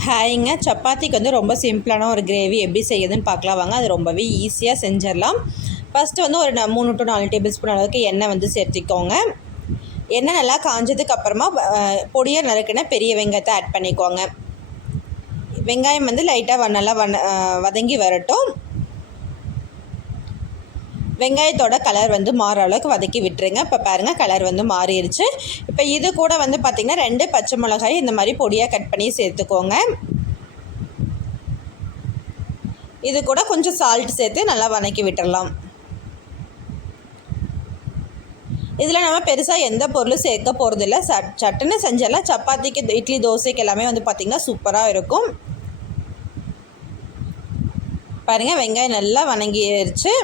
ஹாய்ங்க. சப்பாத்திக்கு வந்து ரொம்ப சிம்பிளான ஒரு கிரேவி எப்படி செய்யுதுன்னு பார்க்கலாம் வாங்க. அது ரொம்பவே ஈஸியாக செஞ்சிடலாம். ஃபஸ்ட்டு வந்து ஒரு 3 to 4 டேபிள் ஸ்பூன் அளவுக்கு எண்ணெய் வந்து சேர்த்திக்கோங்க. எண்ணெய் நல்லா காஞ்சதுக்கு அப்புறமா பொடியாக நறுக்கின பெரிய வெங்காயத்தை ஆட் பண்ணிக்கோங்க. வெங்காயம் வந்து லைட்டாக நல்லா வதங்கி வரட்டும். வெங்காயத்தோட கலர் வந்து மாற அளவுக்கு வதக்கி விட்டுருங்க. இப்போ பாருங்கள், கலர் வந்து மாறிடுச்சு. இப்போ இது கூட வந்து பார்த்திங்கன்னா 2 பச்சை மிளகாய் இந்த மாதிரி பொடியாக கட் பண்ணி சேர்த்துக்கோங்க. இது கூட கொஞ்சம் சால்ட் சேர்த்து நல்லா வதக்கி விட்டுடலாம். இதில் நம்ம பெருசாக எந்த பொருளும் சேர்க்க போகிறதில்ல. சட்டுன்னு செஞ்சிடலாம். சப்பாத்திக்கு, இட்லி, தோசைக்கு எல்லாமே வந்து பார்த்திங்கன்னா சூப்பராக இருக்கும். பாருங்கள், வெங்காயம் நல்லா வதங்கிடுச்சு.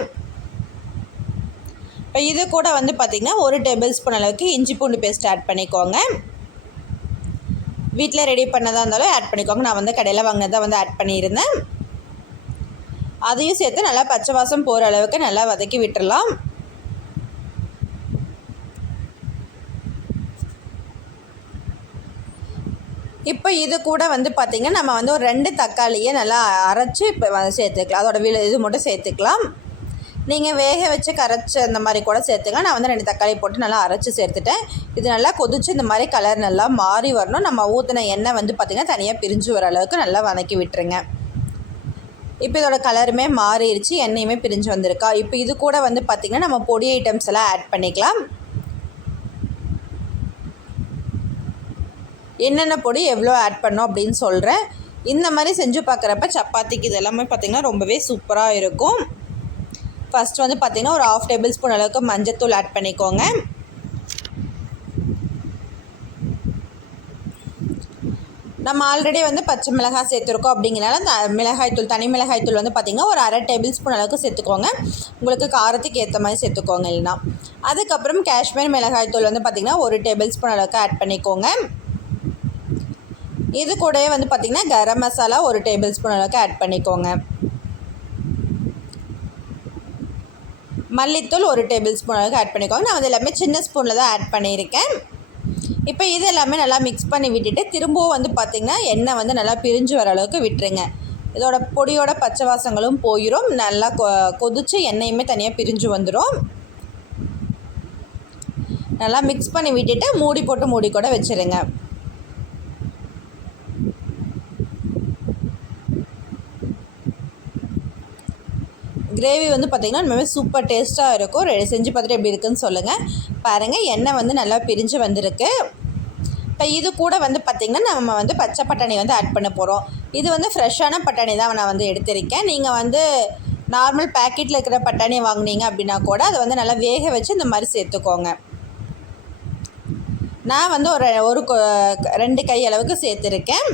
இப்போ இது கூட வந்து பார்த்திங்கன்னா 1 டேபிள் ஸ்பூன் அளவுக்கு இஞ்சி பூண்டு பேஸ்ட் ஆட் பண்ணிக்கோங்க. வீட்டில் ரெடி பண்ணதாக இருந்தாலும் ஆட் பண்ணிக்கோங்க. நான் வந்து கடையில் வாங்கினதான் வந்து ஆட் பண்ணியிருந்தேன். அதையும் சேர்த்து நல்லா பச்சை வாசம் போகிற அளவுக்கு நல்லா வதக்கி விட்டுடலாம். இப்போ இது கூட வந்து பார்த்திங்கன்னா நம்ம வந்து ஒரு 2 தக்காளியை நல்லா அரைச்சி இப்போ சேர்த்துக்கலாம். அதோட இது மட்டும் சேர்த்துக்கலாம். நீங்கள் வேக வச்சு கரைச்சி அந்த மாதிரி கூட சேர்த்துக்கலாம். நான் வந்து 2 தக்காளி போட்டு நல்லா அரைச்சி சேர்த்துட்டேன். இது நல்லா கொதிச்சு இந்த மாதிரி கலர் நல்லா மாறி வரணும். நம்ம ஊற்றின எண்ணெய் வந்து பார்த்திங்கன்னா தனியாக பிரிஞ்சு வர அளவுக்கு நல்லா வதக்கி விட்டுருங்க. இப்போ இதோட கலருமே மாறிடுச்சு, எண்ணெயுமே பிரிஞ்சு வந்திருக்கா. இப்போ இது கூட வந்து பார்த்திங்கன்னா நம்ம பொடி ஐட்டம்ஸ் எல்லாம் ஆட் பண்ணிக்கலாம். என்னென்ன பொடி எவ்வளோ ஆட் பண்ணோம் அப்படின்னு சொல்கிறேன். இந்த மாதிரி செஞ்சு பார்க்குறப்ப சப்பாத்திக்கு இதெல்லாமே பார்த்திங்கன்னா ரொம்பவே சூப்பராக இருக்கும். ஃபஸ்ட்டு வந்து பார்த்திங்கன்னா ஒரு 1/2 டேபிள் ஸ்பூன் அளவுக்கு மஞ்சத்தூள் ஆட் பண்ணிக்கோங்க. நம்ம ஆல்ரெடி வந்து பச்சை மிளகாய் சேர்த்துருக்கோம். அப்படிங்கிறனால தனி மிளகாய்த்தூள் வந்து பார்த்திங்கன்னா ஒரு 1/2 டேபிள் ஸ்பூன் அளவுக்கு சேர்த்துக்கோங்க. உங்களுக்கு காரத்துக்கு ஏற்ற மாதிரி சேர்த்துக்கோங்க. இல்லைனா அதுக்கப்புறம் காஷ்மீர் மிளகாய்த்தூள் வந்து பார்த்திங்கன்னா 1 டேபிள் ஸ்பூன் அளவுக்கு ஆட் பண்ணிக்கோங்க. இது கூடவே வந்து பார்த்திங்கன்னா கரம் மசாலா 1 டேபிள் ஸ்பூன் அளவுக்கு ஆட் பண்ணிக்கோங்க. மல்லித்தூள் 1 டேபிள் ஸ்பூன் அளவுக்கு ஆட் பண்ணிக்கோங்க. நான் வந்து எல்லாமே சின்ன ஸ்பூனில் தான் ஆட் பண்ணியிருக்கேன். இப்போ இது எல்லாமே நல்லா மிக்ஸ் பண்ணி விட்டுட்டு திரும்பவும் வந்து பார்த்திங்கன்னா எண்ணெய் வந்து நல்லா பிரிஞ்சு வர அளவுக்கு விட்டுருங்க. இதோட பொடியோட பச்சை வாசங்களும் போயிடும். நல்லா கொதித்து எண்ணெயுமே தனியாக பிரிஞ்சு வந்துடும். நல்லா மிக்ஸ் பண்ணி விட்டுட்டு மூடி கூட வச்சுருங்க. கிரேவி வந்து பார்த்திங்கன்னா ரொம்பவே சூப்பர் டேஸ்ட்டாக இருக்கும். செஞ்சு பார்த்துட்டு எப்படி இருக்குதுன்னு சொல்லுங்கள். பாருங்கள், எண்ணெய் வந்து நல்லா பிரிஞ்சு வந்திருக்கு. இப்போ இது கூட வந்து பார்த்திங்கன்னா நம்ம வந்து பச்சை பட்டாணி வந்து ஆட் பண்ண போகிறோம். இது வந்து ஃப்ரெஷ்ஷான பட்டாணி தான் நான் வந்து எடுத்திருக்கேன். நீங்கள் வந்து நார்மல் பேக்கெட்டில் இருக்கிற பட்டாணி வாங்கினீங்க அப்படின்னா கூட அதை வந்து நல்லா வேக வச்சு இந்த மாதிரி சேர்த்துக்கோங்க. நான் வந்து ஒரு 2 கை அளவுக்கு சேர்த்துருக்கேன்.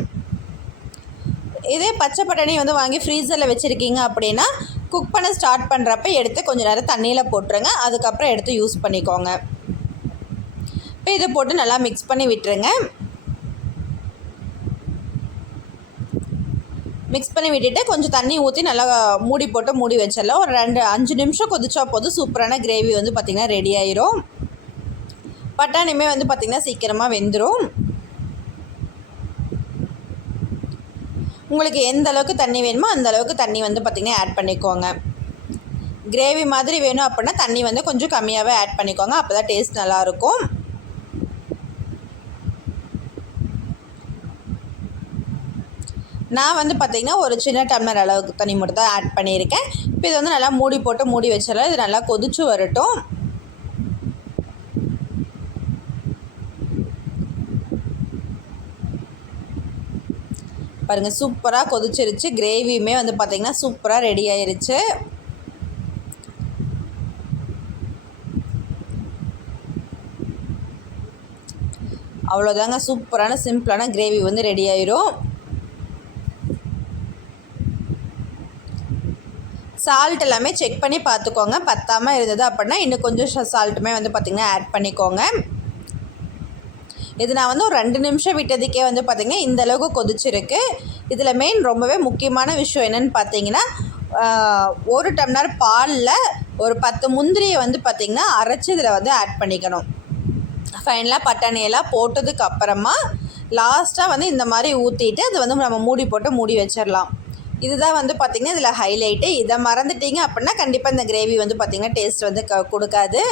இதே பச்சை பட்டாணி வந்து வாங்கி ஃப்ரீசரில் வச்சுருக்கீங்க அப்படின்னா குக் பண்ண ஸ்டார்ட் பண்ணுறப்ப எடுத்து கொஞ்சம் நேரம் தண்ணியில் போட்டுருங்க. அதுக்கப்புறம் எடுத்து யூஸ் பண்ணிக்கோங்க. இப்போ இதை போட்டு நல்லா மிக்ஸ் பண்ணி விட்டுருங்க. மிக்ஸ் பண்ணி விட்டுட்டு கொஞ்சம் தண்ணி ஊற்றி நல்லா மூடி வச்சிடலாம். ஒரு 5 நிமிஷம் கொதிச்சா போதும். சூப்பரான கிரேவி வந்து பார்த்திங்கன்னா ரெடி ஆயிரும். பட்டாணியுமே வந்து பார்த்திங்கன்னா சீக்கிரமாக வெந்துடும். உங்களுக்கு எந்த அளவுக்கு தண்ணி வேணுமோ அந்த அளவுக்கு தண்ணி வந்து பார்த்திங்கன்னா ஆட் பண்ணிக்கோங்க. கிரேவி மாதிரி வேணும் அப்படின்னா தண்ணி வந்து கொஞ்சம் கம்மியாகவே ஆட் பண்ணிக்கோங்க. அப்போ தான் டேஸ்ட் நல்லாயிருக்கும். நான் வந்து பார்த்திங்கன்னா ஒரு சின்ன டம்ளர் அளவுக்கு தண்ணி மட்டும் தான் ஆட் பண்ணியிருக்கேன். இப்போ இது வந்து நல்லா மூடி வச்சிடலாம். இது நல்லா கொதிச்சு வரட்டும். பாருங்கள், சூப்பராக கொதிச்சிருச்சு. கிரேவியுமே வந்து பார்த்திங்கன்னா சூப்பராக ரெடி ஆயிருச்சு. அவ்வளோதாங்க, சூப்பரான சிம்பிளான கிரேவி வந்து ரெடி ஆயிரும். சால்ட் எல்லாமே செக் பண்ணி பார்த்துக்கோங்க. பத்தாமல் இருந்தது அப்படின்னா இன்னும் கொஞ்சம் சால்ட்டுமே வந்து பார்த்திங்கன்னா ஆட் பண்ணிக்கோங்க. இது நான் வந்து ஒரு 2 நிமிஷம் விட்டதுக்கே வந்து பார்த்திங்கன்னா இந்தளவுக்கு கொதிச்சிருக்கு. இதில் மெயின் ரொம்பவே முக்கியமான விஷயம் என்னென்னு பார்த்தீங்கன்னா, 1 டம்ளர் பாலில் ஒரு 10 முந்திரியை வந்து பார்த்திங்கன்னா அரைச்சி இதில் வந்து ஆட் பண்ணிக்கணும். ஃபைனலாக பட்டாணியெல்லாம் போட்டதுக்கு அப்புறமா லாஸ்ட்டாக வந்து இந்த மாதிரி ஊற்றிட்டு அது வந்து நம்ம மூடி போட்டு மூடி வச்சிடலாம். இதுதான் வந்து பார்த்திங்கன்னா இதில் ஹைலைட்டு. இதை மறந்துட்டிங்க அப்படின்னா கண்டிப்பாக இந்த கிரேவி வந்து பார்த்திங்கன்னா டேஸ்ட் வந்து கொடுக்காது.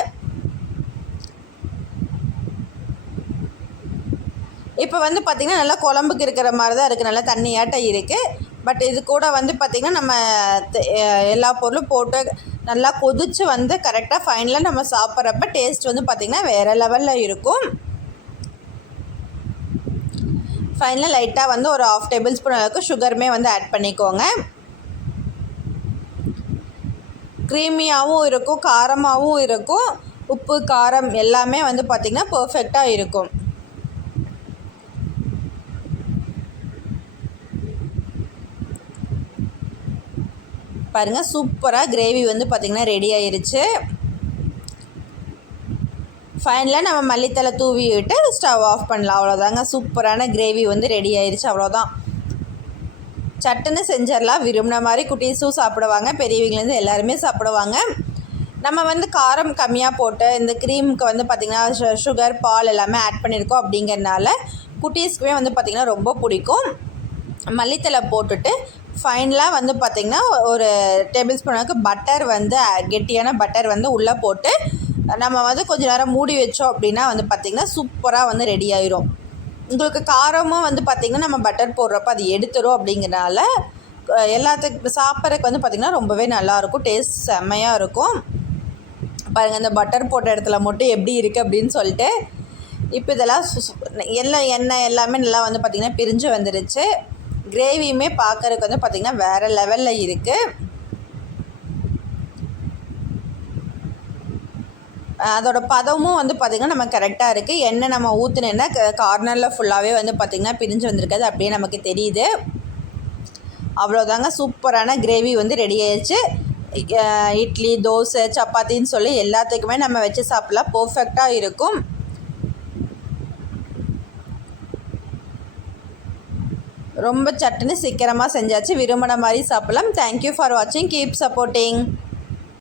இப்போ வந்து பார்த்திங்கன்னா நல்லா குழம்புக்கு இருக்கிற மாதிரி தான் இருக்குது, நல்லா தண்ணியாட்டம் இருக்குது. பட் இது கூட வந்து பார்த்திங்கன்னா நம்ம எல்லா பொருளும் போட்டு நல்லா கொதித்து வந்து கரெக்டாக ஃபைனலாக நம்ம சாப்பிட்றப்ப டேஸ்ட் வந்து பார்த்திங்கன்னா வேறு லெவலில் இருக்கும். ஃபைனலாக லைட்டாக வந்து ஒரு 1/2 டேபிள் ஸ்பூன் அளவுக்கு சுகருமே வந்து ஆட் பண்ணிக்கோங்க. க்ரீமியாகவும் இருக்கும், காரமாகவும் இருக்கும். உப்பு காரம் எல்லாமே வந்து பார்த்திங்கன்னா பர்ஃபெக்டாக இருக்கும். பாருங்கள், சூப்பராக கிரேவி வந்து பார்த்திங்கன்னா ரெடி ஆயிருச்சு. ஃபைனலாக நம்ம மல்லித்தலை தூவி விட்டு ஸ்டவ் ஆஃப் பண்ணலாம். அவ்வளோதாங்க, சூப்பரான கிரேவி வந்து ரெடி ஆயிடுச்சு. அவ்வளோதான், சட்டுன்னு செஞ்சிடலாம். விரும்பின மாதிரி குட்டீஸும் சாப்பிடுவாங்க, பெரியவங்கலேருந்து எல்லாருமே சாப்பிடுவாங்க. நம்ம வந்து காரம் கம்மியாக போட்டு இந்த க்ரீமுக்கு வந்து பார்த்திங்கன்னா சுகர் பால் எல்லாமே ஆட் பண்ணியிருக்கோம். அப்படிங்கிறனால குட்டீஸ்க்குமே வந்து பார்த்திங்கன்னா ரொம்ப பிடிக்கும். மல்லித்தலை போட்டுட்டு ஃபைனலாக வந்து பார்த்திங்கன்னா ஒரு டேபிள் ஸ்பூனுக்கு பட்டர் வந்து கெட்டியான பட்டர் வந்து உள்ளே போட்டு நம்ம வந்து கொஞ்சம் நேரம் மூடி வச்சோம் அப்படின்னா வந்து பார்த்திங்கன்னா சூப்பராக வந்து ரெடி ஆயிரும். உங்களுக்கு காரமும் வந்து பார்த்திங்கன்னா நம்ம பட்டர் போடுறப்ப அது எடுத்துரும். அப்படிங்கிறனால எல்லாத்துக்கு சாப்பிட்றதுக்கு வந்து பார்த்திங்கன்னா ரொம்பவே நல்லாயிருக்கும், டேஸ்ட் செம்மையாக இருக்கும். பாருங்கள், இந்த பட்டர் போட்ட இடத்துல மட்டும் எப்படி இருக்குது அப்படின்னு சொல்லிட்டு. இப்போ இதெல்லாம் எல்லாம் எண்ணெய் எல்லாமே நல்லா வந்து பார்த்திங்கன்னா பிரிஞ்சு வந்துடுச்சு. கிரேவியுமே பார்க்குறதுக்கு வந்து பார்த்திங்கன்னா வேறு லெவலில் இருக்குது. அதோட பதமும் வந்து பார்த்திங்கன்னா நம்ம கரெக்டாக இருக்குது. எண்ணெய் நம்ம ஊற்றுனேன்னா கார்னரில் ஃபுல்லாகவே வந்து பார்த்திங்கன்னா பிரிஞ்சு வந்திருக்காது, அப்படியே நமக்கு தெரியுது. அவ்வளோதாங்க, சூப்பரான கிரேவி வந்து ரெடி ஆயிடுச்சு. இட்லி, தோசை, சப்பாத்தின்னு சொல்லி எல்லாத்துக்குமே நம்ம வச்சு சாப்பிட்லாம், பர்ஃபெக்டாக இருக்கும். ரொம்ப சட்டுன்னு சீக்கிரமாக செஞ்சாச்சு. விரும்பின மாதிரி சாப்பிட்லாம். தேங்க்யூ ஃபார் வாட்சிங். Keep supporting.